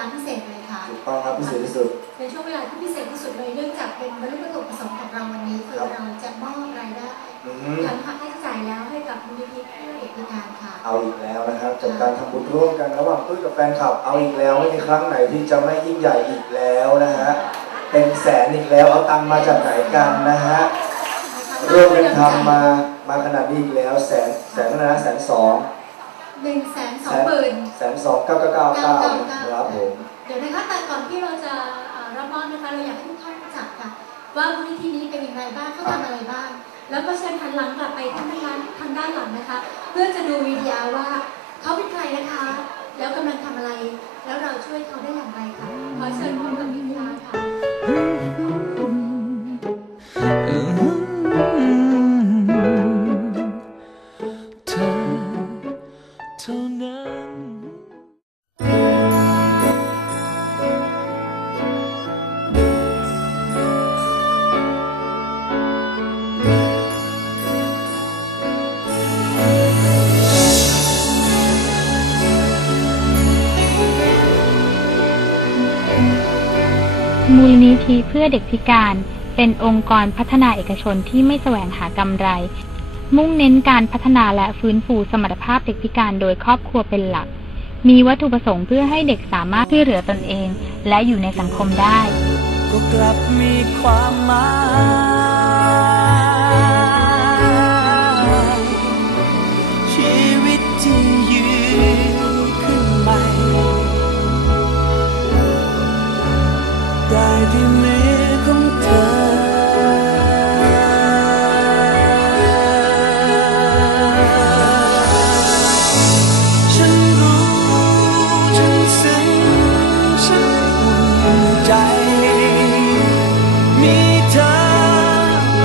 าพิเศษเลยค่ะถูกต้องครับพิเศษที่สุดเป็นช่วงเวลาที่พิเศษที่สุดเลยเนื่องจากเป็นบรรลุวัตถุประสงค์ของเราวันนี้คือครับเราจะมอบรายได้อืมทั้งค่าใช้จ่ายแล้วให้กับมูลนิธิเพื่อเด็กพิการค่ะ เอาอีกแล้วนะครับจากการทำบุญร่วมกันระหว่างตุ้ยกับแฟนคลับเอาอีกแล้วไม่มีครั้งไหนที่จะไม่ยิ่งใหญ่อีกแล้วนะฮะเป็นแสนอีกแล้วเอาตังค์มาจากไหนกันนะฮะร่วมกันทำมามาขนาดนี้อีกแล้วแสนแสนนะแสนสอง หนึ่งแสนสองหมื่นแสนสองเก้าเก้าเก้าเก้าครับผมเดี๋ยวนะคะแต่ก่อนที่เราจะเอ่อรับมอบนะคะเราอยากให้ทุกท่านรู้จักค่ะ ว่ามูลนิธินี้เป็นอย่างไรบ้างเขาทำอะไรบ้าง แล้วก็เชิญหันหลังกลับไปทางด้านทางด้านหลังนะคะ เพื่อจะดูวีดีโอว่าเขาเป็นใครนะคะ แล้วกำลังทำอะไร แล้วเราช่วยเขาได้อย่างไรค่ะขอเชิญพบกับวิ มูลนิธิเพื่อเด็กพิการ เป็นองค์กรพัฒนาเอกชนที่ไม่แสวงหากำไร มุ่งเน้นการพัฒนาและฟื้นฟูสมรรถภาพเด็กพิการโดยครอบครัวเป็นหลัก มีวัตถุประสงค์เพื่อให้เด็กสามารถช่วยเหลือตนเอง และอยู่ในสังคมได้ก็กลับมีความหมาย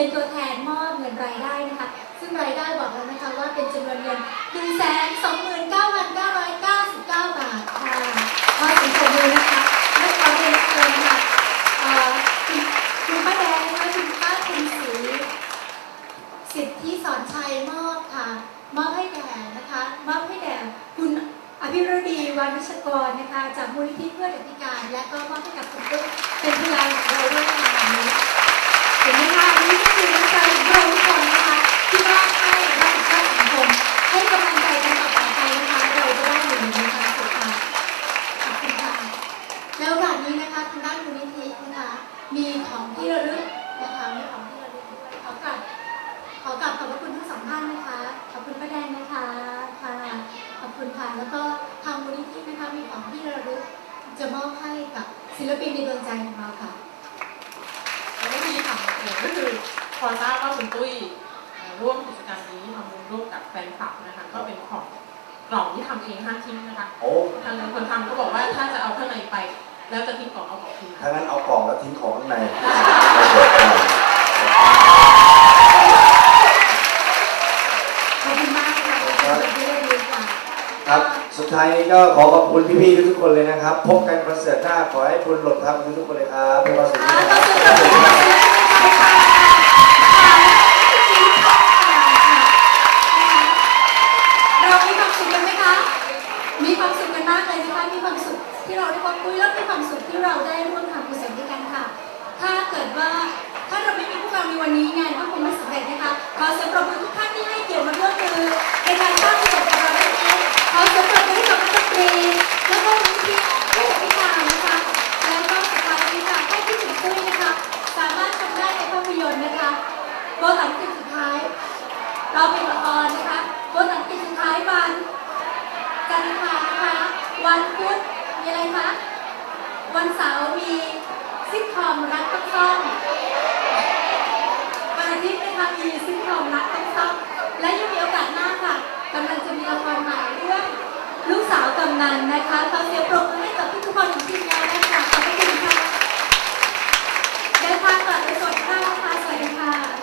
เป็นตัวแทนมอบเงินรายได้นะคะ ซึ่งรายได้บอกแล้วนะคะว่าเป็นจำนวนเงิน1 2 9 9 9 9 บาทค่ะขอเสียงปรบมือนะคะและขอเรียนเชิญค่ะเอ่อคุณคุณป้าแดงนะคะคุณป้าคุณศรีสิทธิสอนชัยมอบค่ะ มอบให้แด่นะคะมอบให้แด่คุณอภิรดีวานิชกรนะคะ จากมูลนิธิเพื่อเด็กพิการ และก็มอบให้กับคุณตุ้ยเป็นพยานของเราด้วยใน ให้กับศิลปินในดวงใจของเราค่ะและที่ทำเองก็คือพอทราบว่าคุณตุ้ยเอ่อร่วมกิจกรรมนี้ทำบุญร่วมกับแฟนคลับนะคะก็เป็นของกล่องที่ทำเองห้าชิ้นนะคะโอ้ทางคนทำก็บอกว่าถ้าจะเอาข้างในไป แล้วจะทิ้งกล่องเอาของคืนถ้างั้นเอากล่องแล้วทิ้งของข้างใน ขอบคุณมากค่ะขอบคุณที่ได้ดูค่ะ ครับ สุดท้ายนี้ ก็ขอขอบคุณพี่ๆทุกๆคนเลยนะครับ พบกันคอนเสิร์ตหน้าขอให้คุณหล่นทับทุกๆคนเลยครับเป็นความสุขที่เสียงปรบมือให้กับศิลปินค่ะเรามีความสุขกันไหมคะ มีความสุขกันมากเลยนะคะ มีความสุขที่เราได้พบคุยแล้วมีความสุขที่เราได้ร่วมทำกุศลด้วยกันค่ะ ถ้าเกิดว่าถ้าเราไม่มีพวกเราในวันนี้ เราเป็นละครนะคะบนหนังปิดสุดท้ายวันกันคานะคะ วันพุธมีอะไรคะ วันเสาร์มีซิทคอมรักต้องซ่องวันอาทิตย์นะคะมีซิทคอมรักต้องซ่องและยังมีโอกาสหน้าค่ะกำลังจะมีละครใหม่เรื่องลูกสาวกำนันนะคะขอเสียงปรบมือให้กับทุกคนของทีมงานนะคะขอบคุณค่ะเดินทากลับไปสวัสดีค่ะสวัสดีค่ะ